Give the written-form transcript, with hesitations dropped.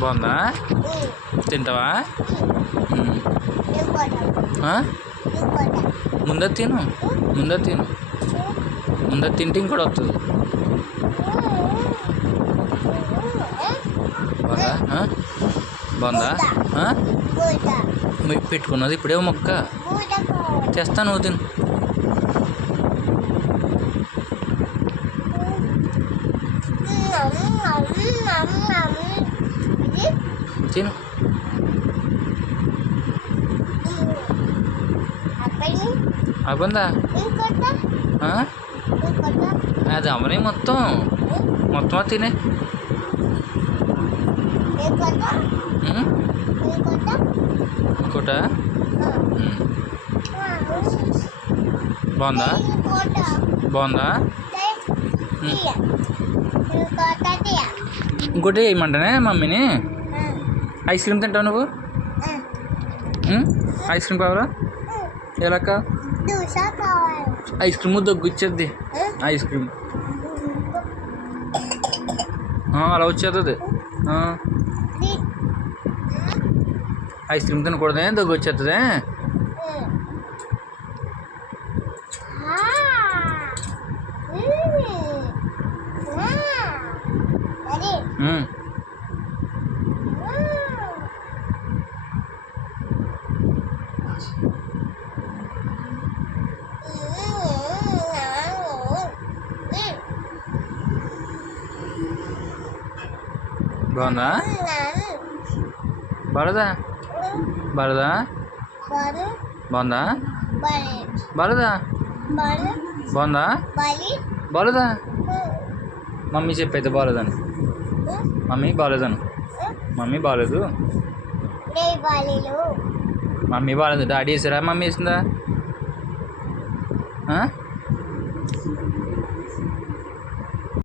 బాగుందా? తింటావా? ముందే తిను, ముందే తిను, ముందే తింటే ఇంకోటి వస్తుంది. బాగుందా? బాగుందా? మీకు పెట్టుకున్నది ఇప్పుడే మొక్క చేస్తా, నువ్వు తిను. తిను. అయిపోయిందా? అది అమ్మనే మొత్తం మొత్తం తినే. ఇంకోట బాగుందా? బాగుందా? ఇంకోటి వేయమంటానే మమ్మీని. ఐస్ క్రీమ్ తింటావు నువ్వు? ఐస్ క్రీమ్ కావాలా? ఎలాక ఐస్ క్రీమ్ దగ్గొచ్చేద్ది. ఐస్ క్రీమ్ అలా వచ్చేస్తుంది. ఐస్ క్రీమ్ తినకూడదే, దగ్గు వచ్చేస్తుంది. బాగుందా? బాలేదా? బాలేదా? బాగుందా? బాలేదా? బాగుందా? బాలేదా? మమ్మీ చెప్పైతే బాలేదని. మమ్మీ బాలేదని. మమ్మీ బాలేదు. మమ్మీ బాలేదు. డాడీ వేసారా? మమ్మీ వేసిందా?